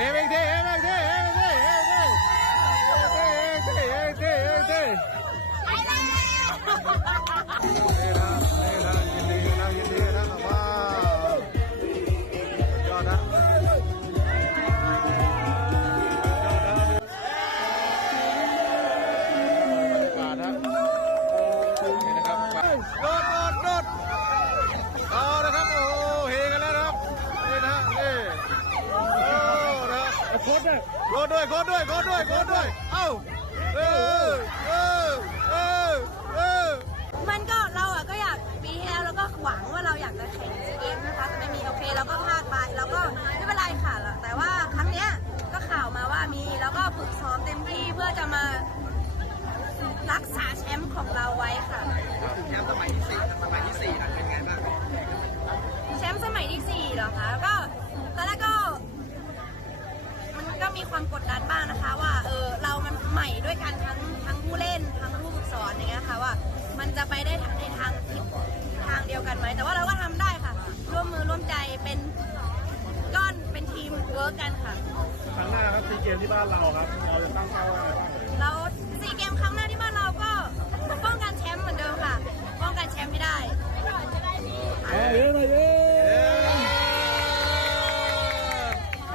เฮ้ยเท่เฮ้ยเท่เฮ้ยเท่ โค้ดเนี่ยโกดด้วยโกดด้วยโกดด้วยโกดด้วย เอ้า เออ เออ เออ เออ มันก็เราอะก็อยากปีที่แล้วเราก็หวังว่าเราอยากจะแข่งซีเกมนะคะแต่ไม่มีโอเคเราก็พลาดไปเราก็ไม่เป็นไรค่ะ แต่ว่าครั้งเนี้ยก็ข่าวมาว่ามีแล้วก็ฝึกซ้อมเต็มที่เพื่อจะมารักษาแชมป์ของเราไว้ค่ะแชมป์สมัยที่สี่สมัยที่สี่นะเป็นไงบ้างแชมป์สมัยที่สี่เหรอคะก็ตอนแรกก็ มันก็มี ความกดดันบ้างนะคะ ว่าเออเรามันใหม่ด้วยกันทั้งทั้งผู้เล่นทั้งผู้ฝึกสอนอย่างเงี้ยค่ะว่า มันจะไปได้ในทางทิศทางเดียวกันไหมแต่ว่าเราก็ทำได้ค่ะ ร่วมมือร่วมใจเป็นก้อนเป็นทีมเวิร์กกันค่ะ ครั้งหน้าครับซีเกมที่บ้านเราครับ เราจะตั้งเป้าอะไรบ้าง